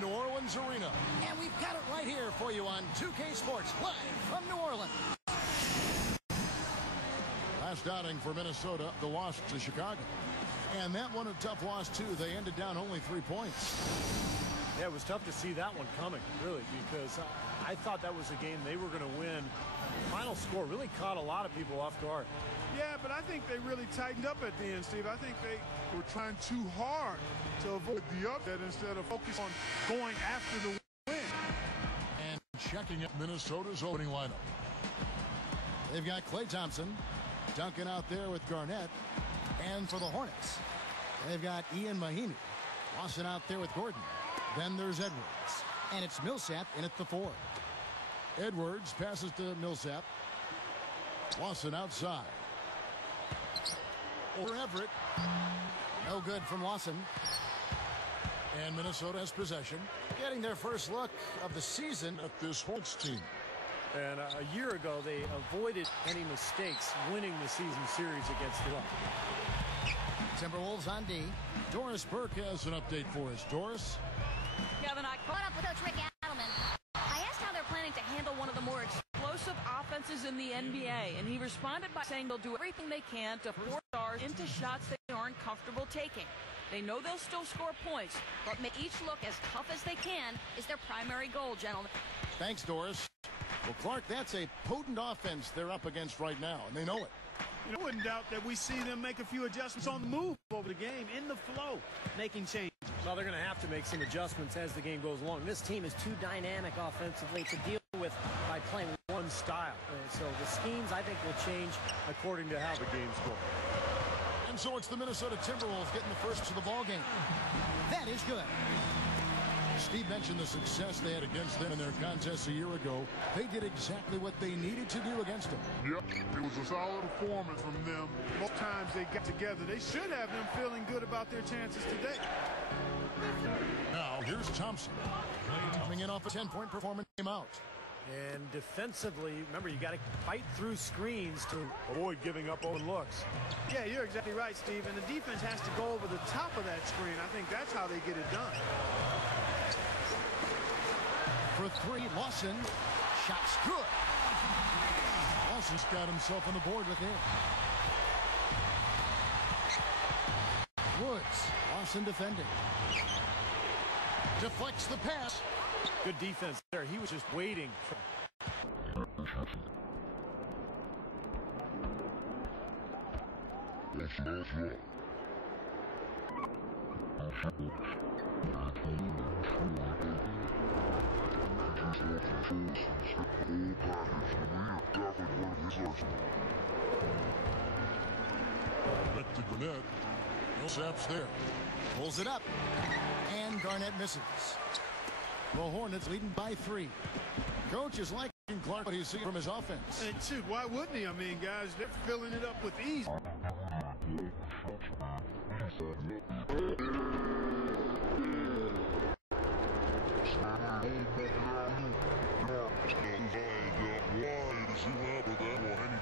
New Orleans Arena. And we've got it right here for you on 2K Sports, live from New Orleans. Last outing for Minnesota, the loss to Chicago. And that one a tough loss, too. They ended down only 3 points. Yeah, it was tough to see that one coming, really, because I thought that was a game they were going to win. The final score really caught a lot of people off guard. Yeah, but I think they really tightened up at the end, Steve. I think they were trying too hard to avoid the upset instead of focus on going after the win. And checking at Minnesota's opening lineup. They've got Klay Thompson, Duncan out there with Garnett. And for the Hornets, they've got Ian Mahinmi, Lawson out there with Gordon. Then there's Edwards. And it's Millsap in at the 4. Edwards passes to Millsap. Lawson outside. Over Everett. No good from Lawson. And Minnesota has possession. Getting their first look of the season at this Hornets team. And a year ago, they avoided any mistakes winning the season series against the Rockets. Timberwolves on D. Doris Burke has an update for us. Doris? Kevin, I caught up with Coach Rick Adelman. I asked how they're planning to handle one of the more explosive offenses in the NBA, and he responded by saying they'll do everything they can to force stars into shots they aren't comfortable taking. They know they'll still score points, but make each look as tough as they can is their primary goal, gentlemen. Thanks, Doris. Well, Clark, that's a potent offense they're up against right now, and they know it. You know, I wouldn't doubt that we see them make a few adjustments on the move over the game, in the flow, making change. Well, they're going to have to make some adjustments as the game goes along. This team is too dynamic offensively to deal with by playing one style. So the schemes, I think, will change according to how the game's going. And so it's the Minnesota Timberwolves getting the first to the ball game. That is good. Steve mentioned the success they had against them in their contest a year ago. They did exactly what they needed to do against them. Yep, it was a solid performance from them. Both times they got together, they should have them feeling good about their chances today. Now, here's Thompson. Coming in off a 10-point performance, came out. And defensively, remember, you got to fight through screens to avoid giving up open looks. Yeah, you're exactly right, Steve. And the defense has to go over the top of that screen. I think that's how they get it done. For 3, Lawson. Shot's good. Lawson's got himself on the board with him. Woods. Lawson defending. Deflects the pass. Good defense there. He was just waiting for... Back to Garnett. Millsap's there. Pulls it up. And Garnett misses. The Hornets leading by 3. Coach is liking Clark, what he's seeing from his offense. And shoot, why wouldn't he? I mean, guys, they're filling it up with ease.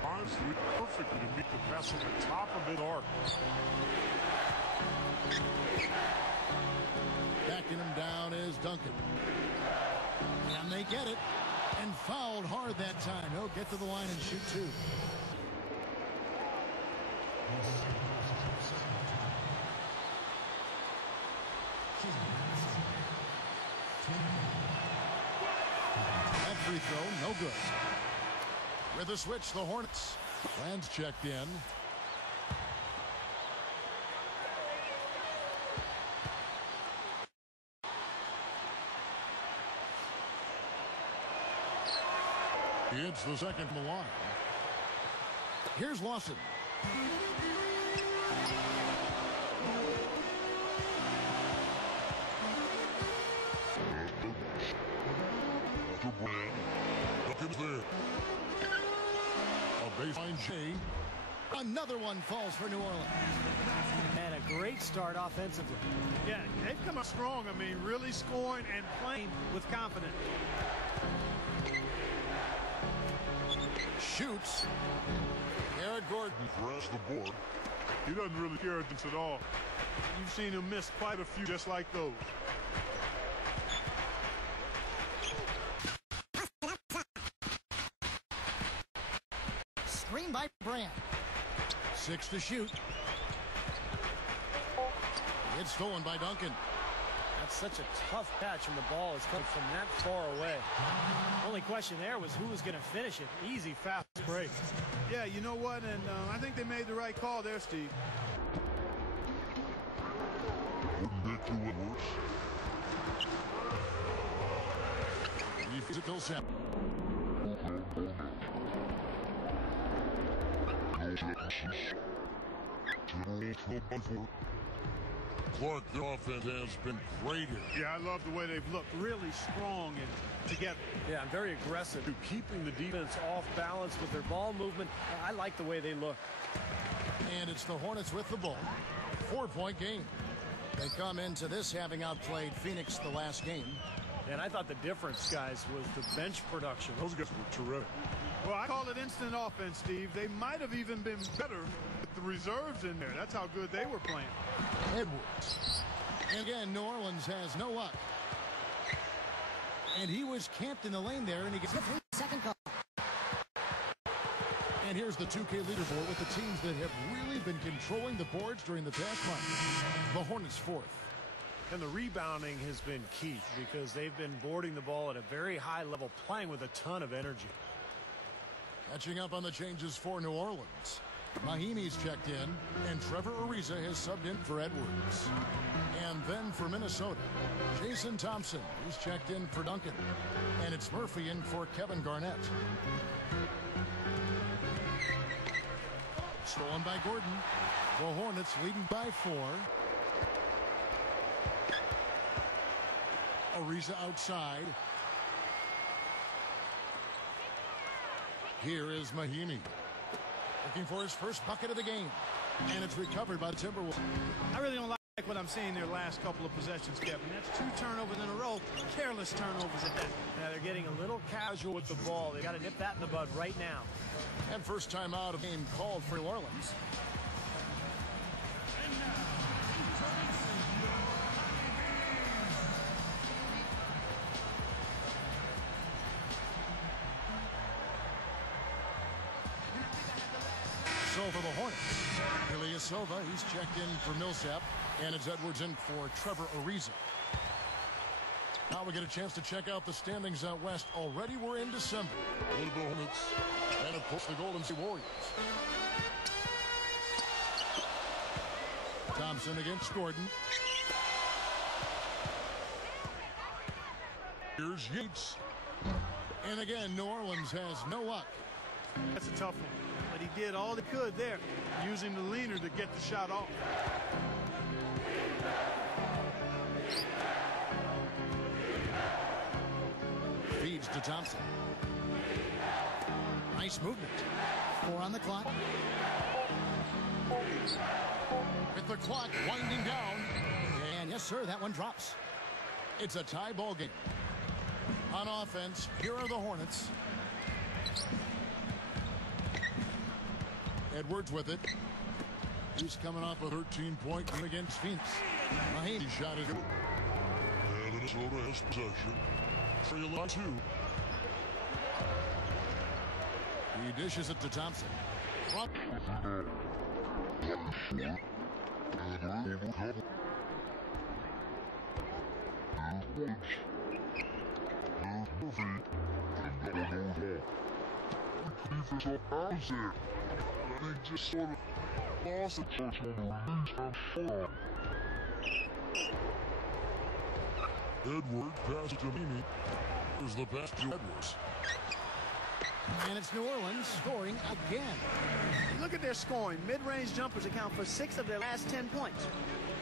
Honestly, perfectly to meet the pass at the top of his arc. Backing him down is Duncan. And they get it. And fouled hard that time. He'll get to the line and shoot 2. That free throw, no good. With a switch, the Hornets. Lands checked in. He hits the second from the line. Here's Lawson. Duncan's there. A baseline J. Another one falls for New Orleans. Had a great start offensively. Yeah, they've come out strong. I mean, really scoring and playing with confidence. Shoots. Eric Gordon crashed the board. He doesn't really care at all. You've seen him miss quite a few just like those. Brand. 6 to shoot. It's stolen by Duncan. That's such a tough catch when the ball is coming from that far away. Only question there was who was going to finish it. Easy, fast break. Yeah, you know what? And I think they made the right call there, Steve. He feeds it to Millsap. Clark, the offense has been great here. Yeah, I love the way they've looked. Really strong and together. Yeah, and very aggressive. Keeping the defense off balance with their ball movement. I like the way they look. And it's the Hornets with the ball. 4-point game. They come into this having outplayed Phoenix the last game. And I thought the difference, guys, was the bench production. Those guys were terrific. Well, I call it instant offense, Steve. They might have even been better with the reserves in there. That's how good they were playing. Edwards. And again, New Orleans has no luck. And he was camped in the lane there, and he gets the second call. And here's the 2K leaderboard with the teams that have really been controlling the boards during the past month. The Hornets 4th. And the rebounding has been key because they've been boarding the ball at a very high level, playing with a ton of energy. Catching up on the changes for New Orleans. Mahimi's checked in, and Trevor Ariza has subbed in for Edwards. And then for Minnesota, Jason Thompson, who's checked in for Duncan. And it's Murphy in for Kevin Garnett. Stolen by Gordon. The Hornets leading by 4. Ariza outside. Here is Mahimi. Looking for his first bucket of the game. And it's recovered by the Timberwolves. I really don't like what I'm seeing their last couple of possessions, Kevin. That's 2 turnovers in a row. Careless turnovers at that. Now they're getting a little casual with the ball. They got to nip that in the bud right now. And first time out of game called for New Orleans. So for the Hornets, Ilyasova, he's checked in for Millsap, and it's Edwards in for Trevor Ariza. Now we get a chance to check out the standings out west. Already we're in December. With the Hornets, and of course the Golden State Warriors. Thompson against Gordon. Here's Yates. And again, New Orleans has no luck. That's a tough one. But he did all he could there, using the leaner to get the shot off. Feeds to Thompson. Nice movement. 4 on the clock. With the clock winding down. And yes, sir, that one drops. It's a tie ball game. On offense, here are the Hornets. Edwards with it. He's coming off a 13-point game against Phoenix. Mahimi shot is good. And Minnesota has possession. 3-2. He dishes it to Thompson. Just sort of lost it on the release and four. Edward passes to Mimi. Here's the pass to Edwards. And it's New Orleans scoring again. Look at their scoring. Mid-range jumpers account for 6 of their last 10 points.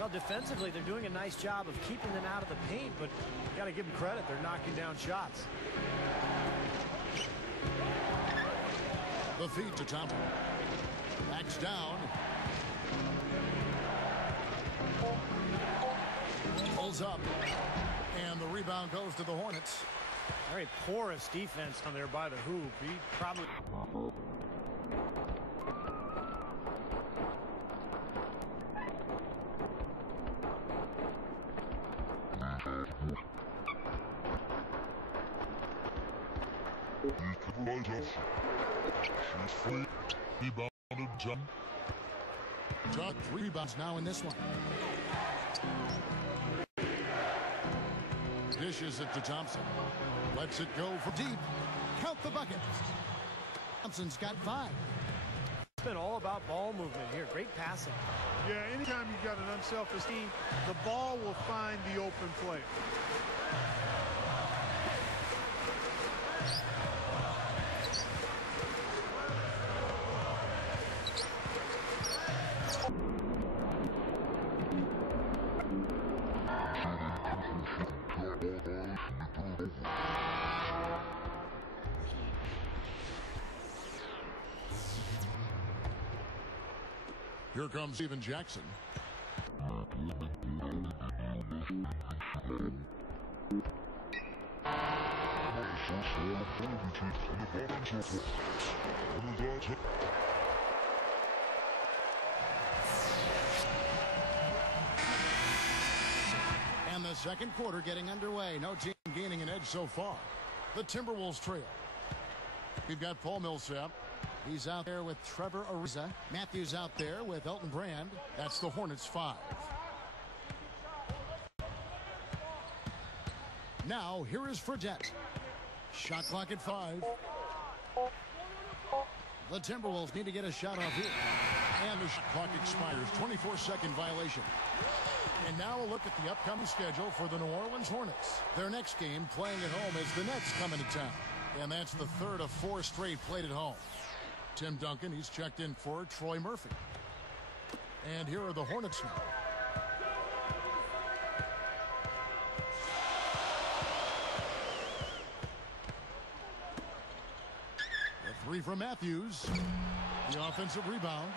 Well, defensively, they're doing a nice job of keeping them out of the paint, but you got to give them credit. They're knocking down shots. The feed to Thompson. Backs down. Pulls up. And the rebound goes to the Hornets. Very porous defense down there by the hoop. He probably... She's free. Took 3 rebounds now in this one. Dishes it to Thompson. Lets it go for deep. Count the bucket. Thompson's got 5. It's been all about ball movement here. Great passing. Yeah, anytime you've got an unselfish team, the ball will find the open player. Here comes Steven Jackson. And the second quarter getting underway. No team gaining an edge so far. The Timberwolves trail. We've got Paul Millsap. He's out there with Trevor Ariza. Matthews out there with Elton Brand. That's the Hornets 5. Now, here is Fredette. Shot clock at 5. The Timberwolves need to get a shot off here. And the shot clock expires. 24-second violation. And now a look at the upcoming schedule for the New Orleans Hornets. Their next game playing at home is the Nets coming to town. And that's the third of 4 straight played at home. Tim Duncan, he's checked in for Troy Murphy. And here are the Hornets now. The 3 from Matthews. The offensive rebound.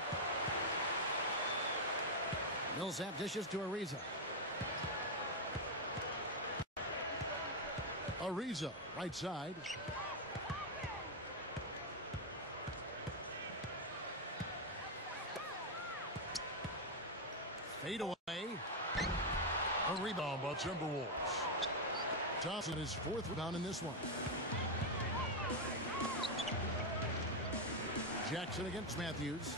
Millsap dishes to Ariza. Ariza, right side. Fade away. A rebound by Timberwolves. Thompson is 4th rebound in this one. Jackson against Matthews.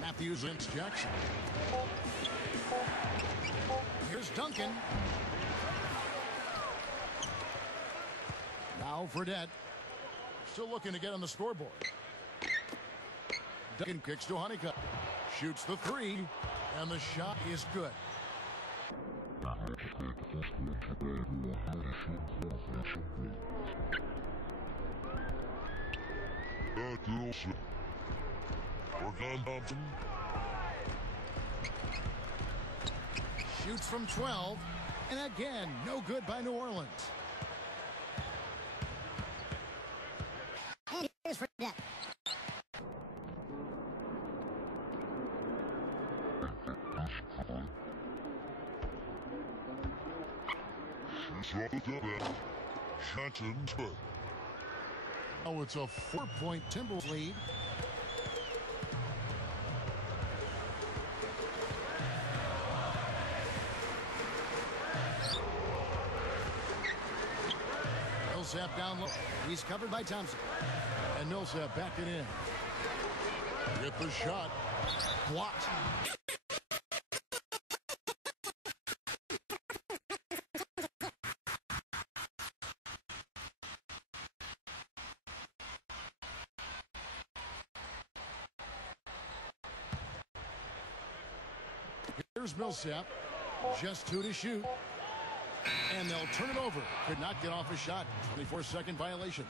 Matthews against Jackson. Here's Duncan. Now Fredette. Still looking to get on the scoreboard. Duncan kicks to Honeycutt. Shoots the 3. And the shot is good. Thompson. Shoots from 12. And again, no good by New Orleans. And here's Fredette. Jackson's good. Oh, it's a 4-point Timberwolves lead. Millsap down low. He's covered by Thompson. And Millsap back it in. Get the shot. Blocked. Here's Millsap. Just 2 to shoot. And they'll turn it over. Could not get off a shot. 24-second violation.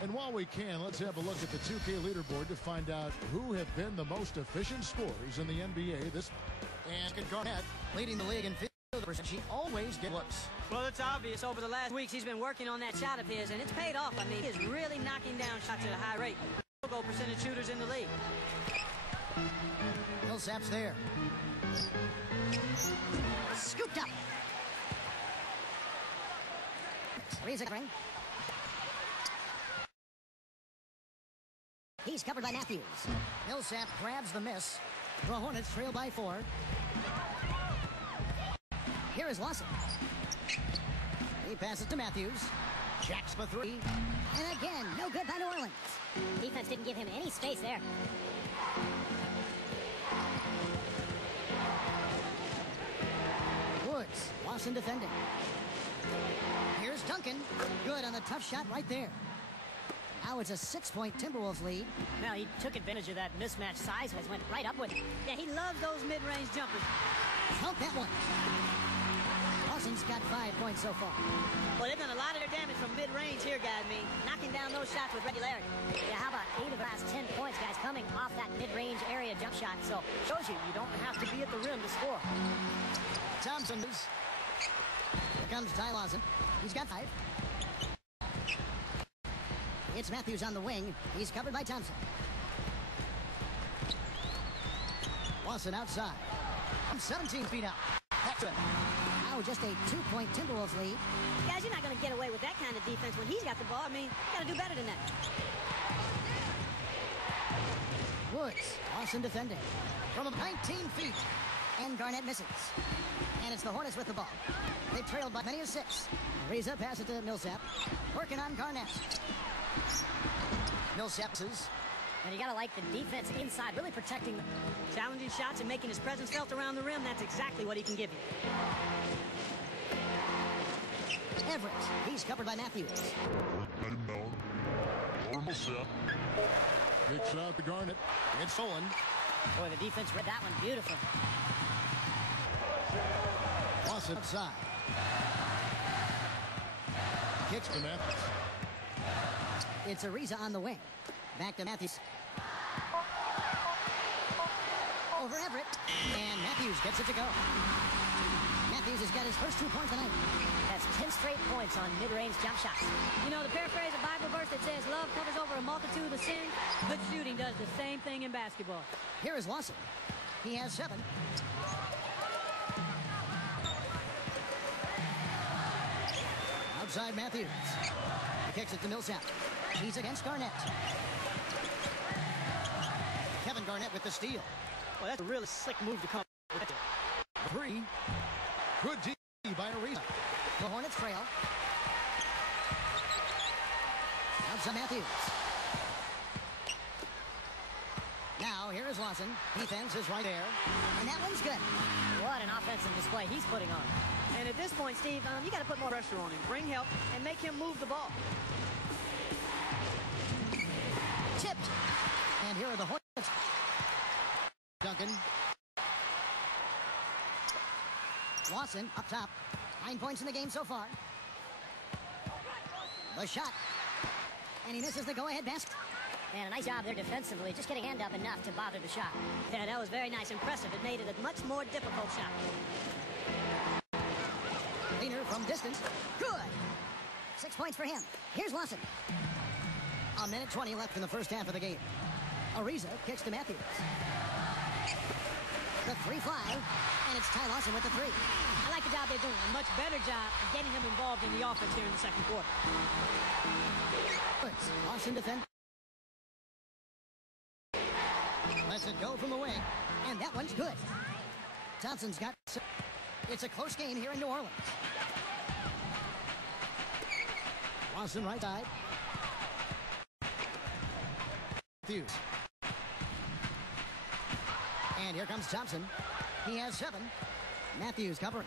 And while we can, let's have a look at the 2K leaderboard to find out who have been the most efficient scorers in the NBA this month. And Garnett leading the league in field percentage. She always gets looks. Well, it's obvious over the last weeks he's been working on that shot of his, and it's paid off. I mean, he is really knocking down shots at a high rate. Field goal percentage shooters in the league. Millsap's there. Scooped up. Ariza ring. He's covered by Matthews. Millsap grabs the miss. The Hornets trail by 4. Here is Lawson. He passes to Matthews. Jacks for three. And again, no good by New Orleans. Defense didn't give him any space there. Woods, Lawson defending. Here's Duncan. Good on the tough shot right there. Now it's a 6-point Timberwolves lead. Now he took advantage of that mismatched size, has went right up with it. Yeah, he loves those mid-range jumpers. Count that one. Lawson's got 5 points so far. Well, they've done a lot of their damage from mid-range here, guys. Knocking down those shots with regularity. Yeah, how about 8 of the last 10 points, guys, coming off that mid-range area jump shot. So Shows you don't have to be at the rim to score. Thompson is. Here comes Ty Lawson. He's got 5. It's Matthews on the wing. He's covered by Thompson. Lawson outside. 17 feet out. That's it. Now just a 2-point Timberwolves lead. Guys, you're not going to get away with that kind of defense when he's got the ball. You got to do better than that. Woods, Lawson defending. From 19 feet. And Garnett misses. And it's the Hornets with the ball. They trailed by many as 6. Reza passes it to Millsap. Working on Garnett. Millsap says. And you got to like the defense inside, really protecting them. Challenging shots and making his presence felt around the rim. That's exactly what he can give you. Everett, he's covered by Matthews. Inbound. Normal set. Kicks out to Garnett. It's stolen. Boy, the defense read that one beautifully. Lawson outside. Kicks to Matthews. It's Ariza on the wing. Back to Matthews. Over Everett. And Matthews gets it to go. Matthews has got his first 2 points tonight. That's 10 straight points on mid-range jump shots. You know, the paraphrase of Bible verse that says, love covers over a multitude of sin. Good shooting does the same thing in basketball. Here is Lawson. He has 7. Outside Matthews. He kicks it to Millsap. He's against Garnett. Kevin Garnett with the steal. Well, that's a really slick move to come with. 3. Good D by Ariza. The Hornets trail. Outside Matthews. Now, here is Lawson. Defense is right there. And that one's good. What an offensive display he's putting on. And at this point, Steve, you got to put more pressure on him. Bring help and make him move the ball. Tipped. And here are the Hornets. Duncan. Lawson up top. 9 points in the game so far. The shot. And he misses the go-ahead basket. Man, a nice job there defensively, just getting hand up enough to bother the shot. Yeah, that was very nice. Impressive. It made it a much more difficult shot. Leaner from distance. Good. 6 points for him. Here's Lawson. 1:20 left in the first half of the game. Ariza kicks to Matthews. The 3 fly. And it's Ty Lawson with the 3. I like the job they're doing. A much better job of getting him involved in the offense here in the second quarter. Lawson defends. Lets it go from the wing. And that one's good. Thompson's got... It's a close game here in New Orleans. Lawson right side. Matthews. And here comes Thompson. He has 7. Matthews covering.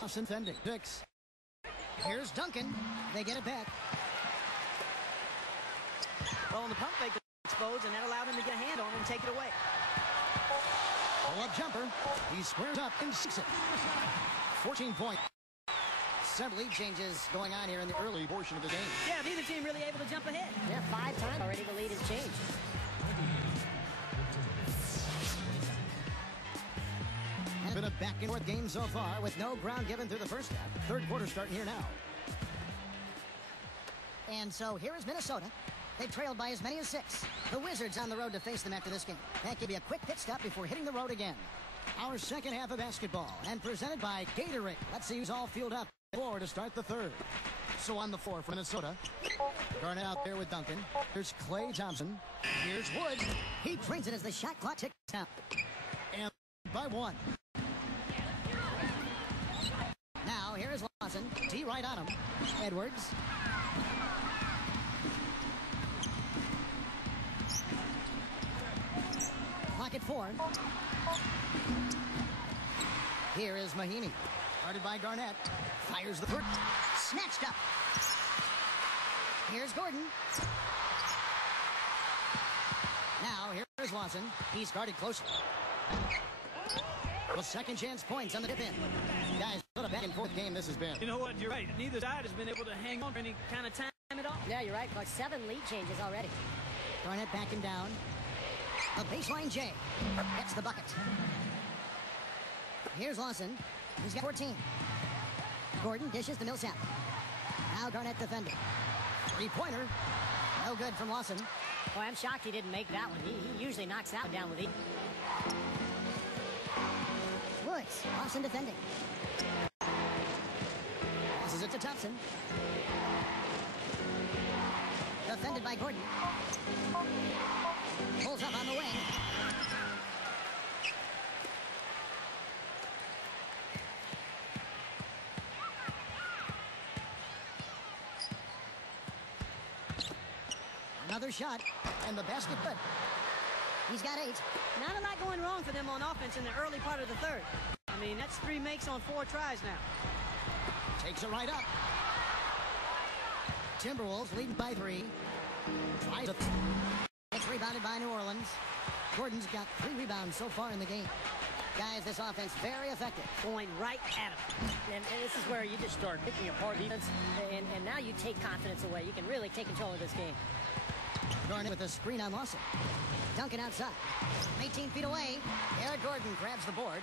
Lawson fending. 6. Here's Duncan. They get it back. Well, the pump fake was exposed, and that allowed him to get a hand on it and take it away. Pull-up jumper. He squares up and sinks it. 14 points. Several lead changes going on here in the early portion of the game. Yeah, neither team really able to jump ahead. Yeah, 5 times already the lead has changed. It's been a back-and-forth game so far with no ground given through the first half. Third quarter starting here now. And so here is Minnesota. They trailed by as many as 6. The Wizards on the road to face them after this game. That could be a quick pit stop before hitting the road again. Our second half of basketball and presented by Gatorade. Let's see who's all fueled up. 4 to start the third. So on the floor for Minnesota. Garnett out there with Duncan. Here's Klay Thompson. Here's Wood. He drains it as the shot clock ticks down. And by one. Now, here is Lawson. T right on him. Edwards. Clock at 4. Here is Mahinmi. Guarded by Garnett. Fires the court. Snatched up. Here's Gordon. Now, here's Lawson. He's guarded closely. Well, second chance points on the dip-in. Guys, what a back-and-forth game this has been. You know what? You're right. Neither side has been able to hang on for any kind of time at all. Yeah, you're right, Clark. 7 lead changes already. Garnett backing down. A baseline J. Gets the bucket. Here's Lawson. He's got 14. Gordon dishes to Millsap. Now Garnett defending. Three-pointer. No good from Lawson. Boy, I'm shocked he didn't make that one. He usually knocks that one down with ease. Woods. Lawson defending. Passes it to Thompson. Defended by Gordon. Pulls up on the wing. Another shot, and the basket good. He's got 8. Not a lot going wrong for them on offense in the early part of the third. I mean, that's 3 makes on 4 tries now. Takes it right up. Timberwolves leading by 3. Tries to... It's rebounded by New Orleans. Gordon's got 3 rebounds so far in the game. Guys, this offense very effective. Going right at him. And this is where you just start picking apart defense. And now you take confidence away. You can really take control of this game. Garnett with a screen on Lawson. Duncan outside. 18 feet away. Eric Gordon grabs the board.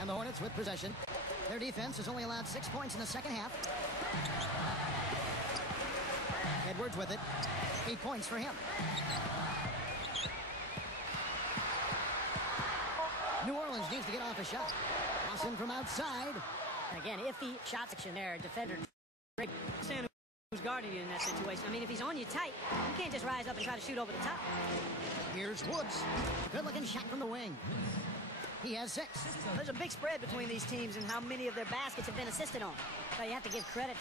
And the Hornets with possession. Their defense has only allowed 6 points in the second half. Edwards with it. 8 points for him. New Orleans needs to get off a shot. Lawson from outside. Again, iffy shot section there. Defender. Understand who's guarding you in that situation. I mean, if he's on you tight, you can't just rise up and try to shoot over the top. Here's Woods. Good-looking shot from the wing. He has 6. There's a big spread between these teams and how many of their baskets have been assisted on. So you have to give credit.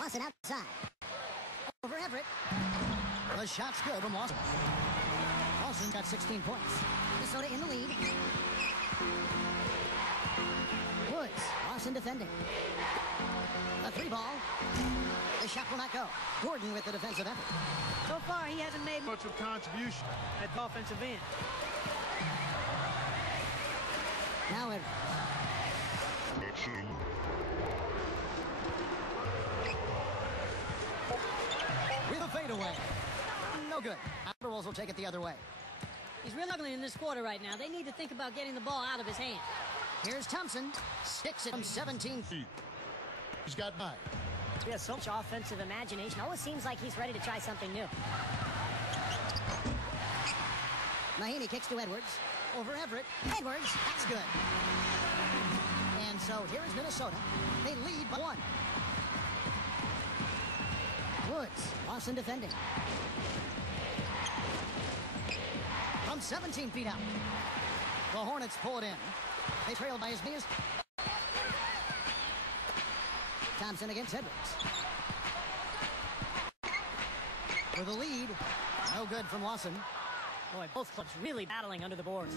Lawson outside. Over Everett. The shot's good from Lawson. Lawson got 16 points. Minnesota in the lead. Woods. Lawson defending. A 3-ball. The shot will not go. Gordon with the defensive effort. So far, he hasn't made Much of contribution. at the offensive end. Now Everett. With a fadeaway. No good. Timberwolves will take it the other way. He's really struggling in this quarter right now. They need to think about getting the ball out of his hand. Here's Thompson. Sticks it from 17 feet. He's got 9. He has so much offensive imagination. Always seems like he's ready to try something new. Mahinmi kicks to Edwards. Over Everett. Edwards. That's good. And so here is Minnesota. They lead by 1. Woods. Lawson defending. From 17 feet out. The Hornets pull it in. They trail by as many as... Thompson against Edwards. For the lead. No good from Lawson. Boy, both clubs really battling under the boards.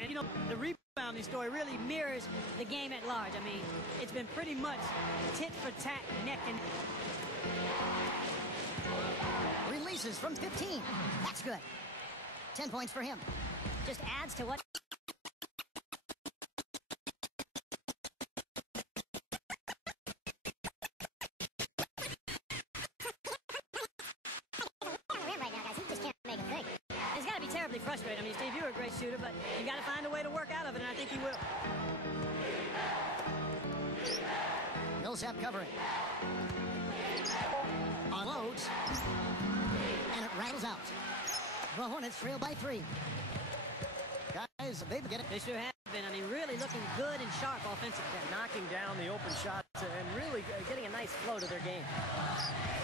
And, you know, the rebounding story really mirrors the game at large. I mean, it's been pretty much tit for tat, neck and... Releases from 15. That's good. 10 points for him. Just adds to what... right now, guys. He just can't make a thing. It's got to be terribly frustrating. I mean, Steve, you're a great shooter, but you got to find a way to work out of it, and I think he will. Millsap covering. Unloads. And it rattles out. The Hornets trail by 3. Guys, they get it. They sure have. been. I mean, really looking good and sharp offensively. Knocking down the open shots and really getting a nice flow to their game.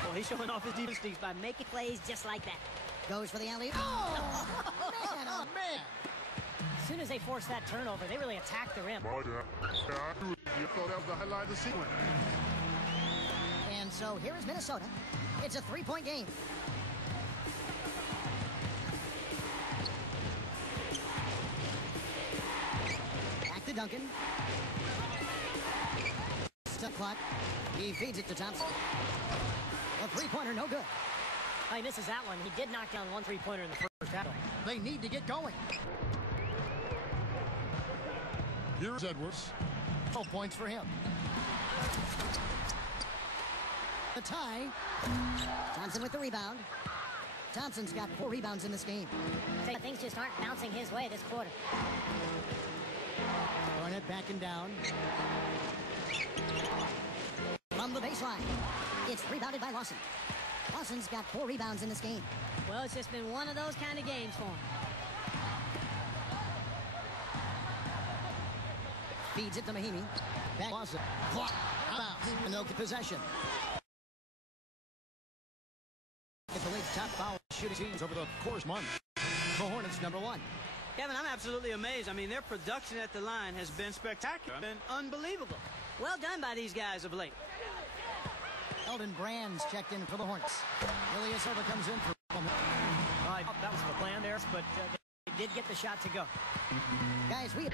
Well, he's showing off his defense by making plays just like that. Goes for the alley. Oh, man, oh, man. As soon as they forced that turnover, they really attacked the rim. Yeah, I agree with you. I thought that was the highlight of the sequence. And so here is Minnesota. It's a three-point game. Back to Duncan. Step clock. He feeds it to Thompson. A three-pointer, no good. Oh, he misses that one. He did knock down one three-pointer in the first half. They need to get going. Here's Edwards. 12 points for him. The tie. Thompson with the rebound. Thompson's got 4 rebounds in this game. Things just aren't bouncing his way this quarter. Barnett backing down. From the baseline. It's rebounded by Lawson. Lawson's got 4 rebounds in this game. Well, it's just been one of those kind of games for him. Feeds it to Mahimi. Back Lawson. Clock. Out of bounds. No possession. It's the league's top foul shooting teams over the course month. The Hornets #1. Kevin, I'm absolutely amazed. I mean, their production at the line has been spectacular. Been unbelievable. Well done by these guys of late. Eldon Brand's checked in for the Hornets. Ilyasova comes in for That was the plan there, but they did get the shot to go. guys, we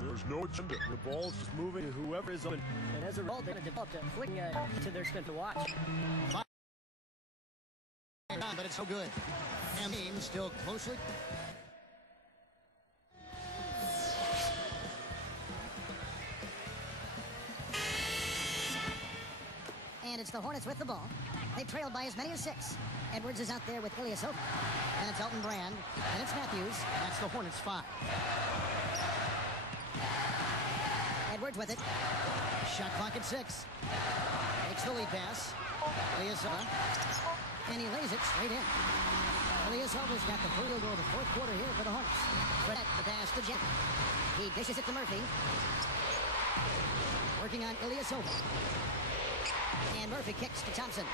There's no agenda. The ball's just moving to whoever is open. And as a result, they're developed a flicking to their spin to watch. but it's so good. And the team still closely. And it's the Hornets with the ball. They trailed by as many as 6. Edwards is out there with Ilyasova. And it's Elton Brand. And it's Matthews. That's the Hornets 5. Edwards with it. Shot clock at 6. Makes the lead pass. Ilyasova. And he lays it straight in. Ilyasova's got the field goal of the 4th quarter here for the Hornets. Fredette, the pass to Jack. He dishes it to Murphy. Working on Ilyasova. And Murphy kicks to Thompson.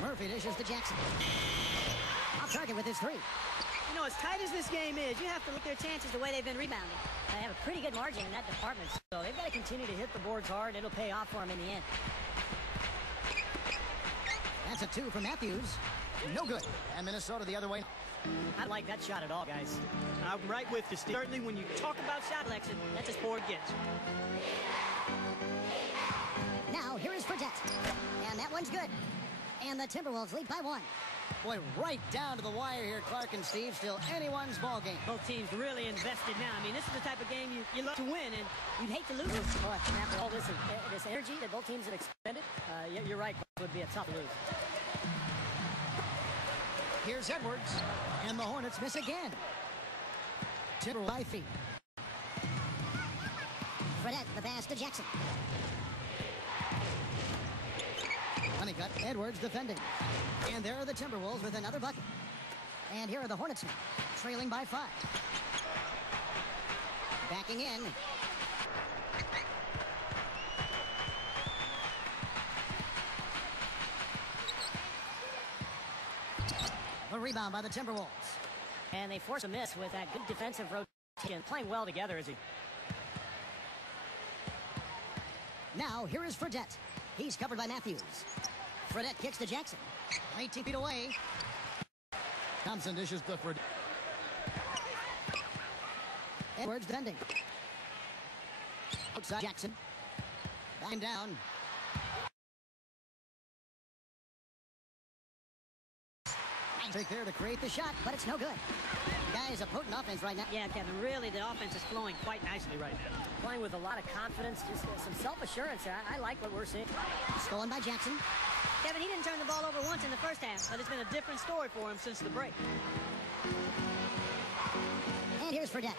Murphy dishes to Jackson. Off target with his 3. You know, as tight as this game is, you have to look at their chances the way they've been rebounding. They have a pretty good margin in that department, so they've got to continue to hit the boards hard. It'll pay off for them in the end. That's a 2 for Matthews. No good. And Minnesota the other way. I don't like that shot at all, guys. I'm right with you, Steve. Certainly when you talk about shot selection, that's as poor it gets. Now, here is Fredette. And that one's good. And the Timberwolves lead by 1. Boy, right down to the wire here, Clark and Steve. Still anyone's ball game. Both teams really invested now. I mean, this is the type of game you love to win, and you'd hate to lose. Boy, after all this energy that both teams have expended, you're right, it would be a tough lose. Here's Edwards. And the Hornets miss again. Timberwolves by feet. Fredette, the pass to Jackson. Honeycutt, Edwards defending. And there are the Timberwolves with another bucket. And here are the Hornets now, trailing by 5. Backing in. A rebound by the Timberwolves. And they force a miss with that good defensive rotation. Playing well together, is he? Now, here is Fredette. He's covered by Matthews. Fredette kicks to Jackson. 19 feet away. Thompson dishes to Fredette. Edwards defending. Outside Jackson. Backing down. Take there to create the shot, but it's no good. Guys, a potent offense right now. yeah, Kevin, really the offense is flowing quite nicely right now. Playing with a lot of confidence, just some self-assurance. I like what we're seeing. Stolen by Jackson. Kevin, he didn't turn the ball over once in the first half, but it's been a different story for him since the break. And here's Fredette.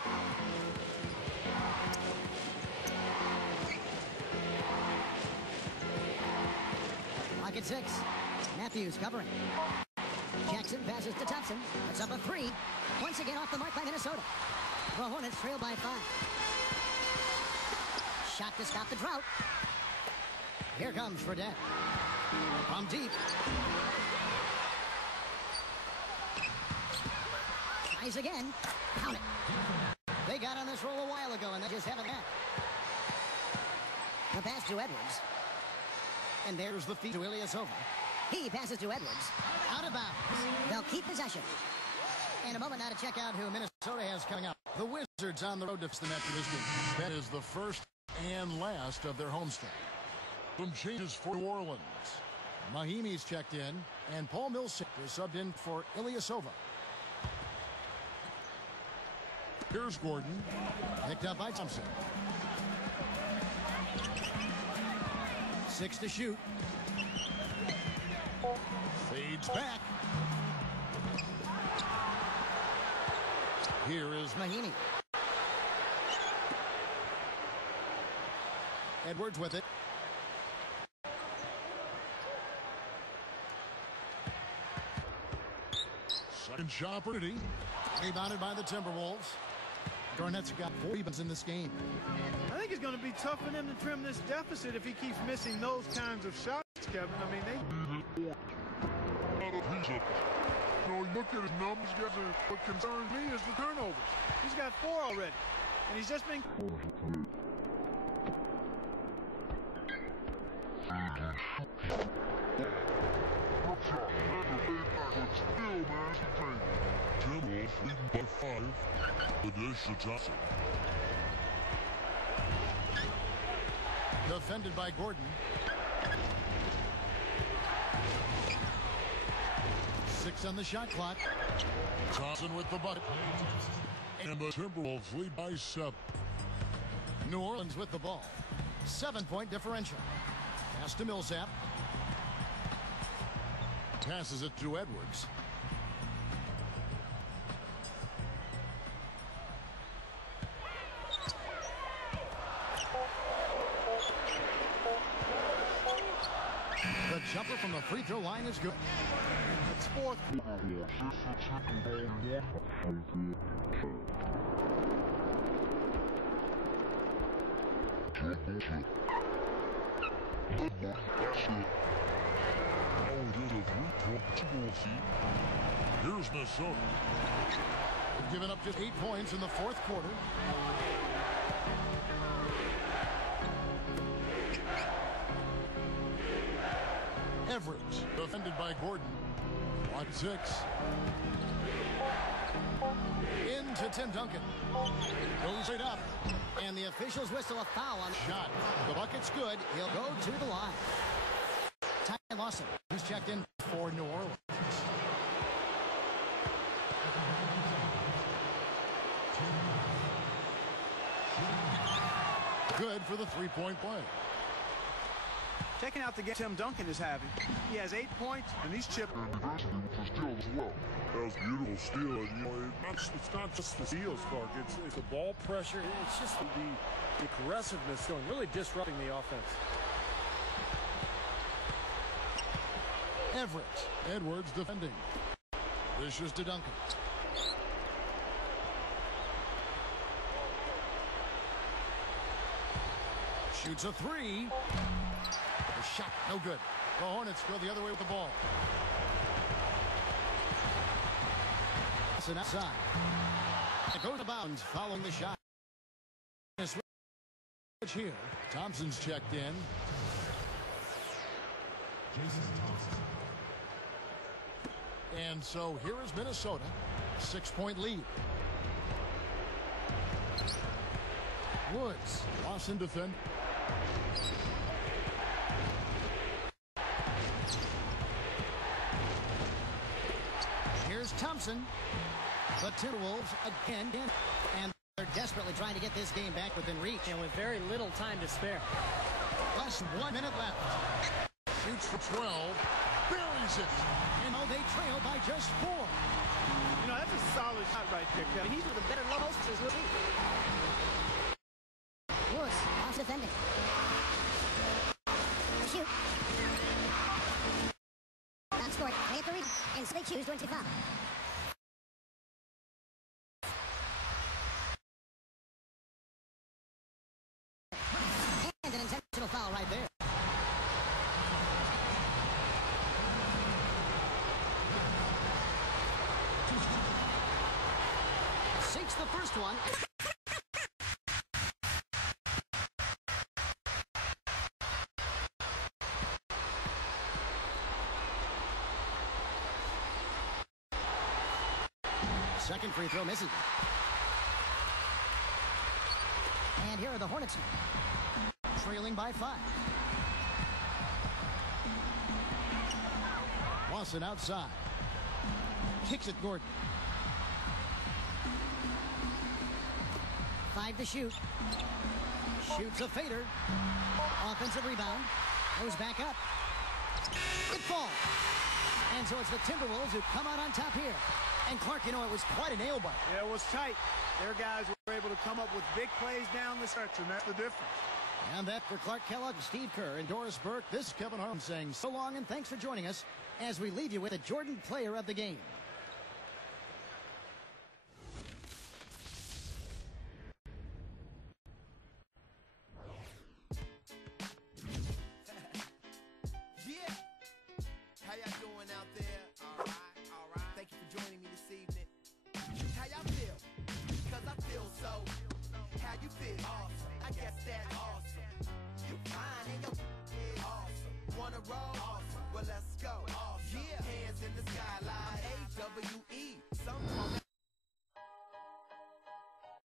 at 6. Matthews covering. Jackson passes to Thompson. It's up a 3. Once again off the mark by Minnesota. The Hornets trail by 5. Shot to stop the drought. Here comes Fredette. From deep. Tries again. Count it. They got on this roll a while ago, and they just haven't had. The pass to Edwards. And there's the feed to Ilyasova. He passes to Edwards. Out of bounds. They'll keep possession. And a moment now to check out who Minnesota has coming up. The Wizards on the road to them after this game. That is the first and last of their homestand. Some changes for New Orleans. Mahimi's checked in, and Paul Millsap is subbed in for Ilyasova. Here's Gordon. Picked up by Thompson. 6 to shoot. Fades back. Here is Mahimi. Edwards with it. Second shot opportunity. Rebounded by the Timberwolves. Garnett's got 4 rebounds in this game. I think it's going to be tough for them to trim this deficit if he keeps missing those kinds of shots, Kevin. I mean, they... You look at his numbers, guys. What concerns me is the turnovers. He's got 4 already, and he's just been... Timberwolves leading by 5. The dish to Johnson. Defended by Gordon. 6 on the shot clock. Thompson with the bucket. And the Timberwolves lead by 7. New Orleans with the ball. 7-point differential. Pass to Millsap. Passes it to Edwards. The jumper from the free throw line is good. It's 4th. Here's Minnesota. They've given up just 8 points in the 4th quarter. Everett, defended by Gordon. 1-6. Into Tim Duncan. Goes straight up. And the officials whistle a foul on the shot. The bucket's good. He'll go to the line. Ty Lawson, who's checked in for New Orleans. Good for the 3-point play. Checking out the game Tim Duncan is having. He has 8 points, and he's chipping. For steal as well. That was a beautiful steal. It's not just the steal, Clark. It's The ball pressure, it's just the aggressiveness going, really disrupting the offense. Everett. Edwards defending. Vicious to Duncan. Shoots a 3. The shot, no good. The Hornets go the other way with the ball. It's an outside. It goes to bounds following the shot. Switch here. Thompson's checked in. And so here is Minnesota. 6-point lead. Woods. Lawson defend. Here's Thompson. The Timberwolves again. And they're desperately trying to get this game back within reach. And with very little time to spare. Less than 1 minute left. Shoots for 12. Buries it. And they trail by just 4. You know, that's a solid shot right there, Kevin. He's with a better low post as well. Woods off defending. Shoot. choose to into foul. And an intentional foul right there. Sinks the first one. Second free throw misses. And here are the Hornets, trailing by 5. Lawson outside. Kicks it Gordon. 5 to shoot. Shoots a fader. Offensive rebound. Goes back up. It falls. And so it's the Timberwolves who come out on top here. And Clark, you know, it was quite a nail biter. Yeah, it was tight. Their guys were able to come up with big plays down the stretch, and that's the difference. And that for Clark Kellogg, Steve Kerr, and Doris Burke. This is Kevin Harlan saying so long and thanks for joining us as we leave you with a Jordan Player of the Game.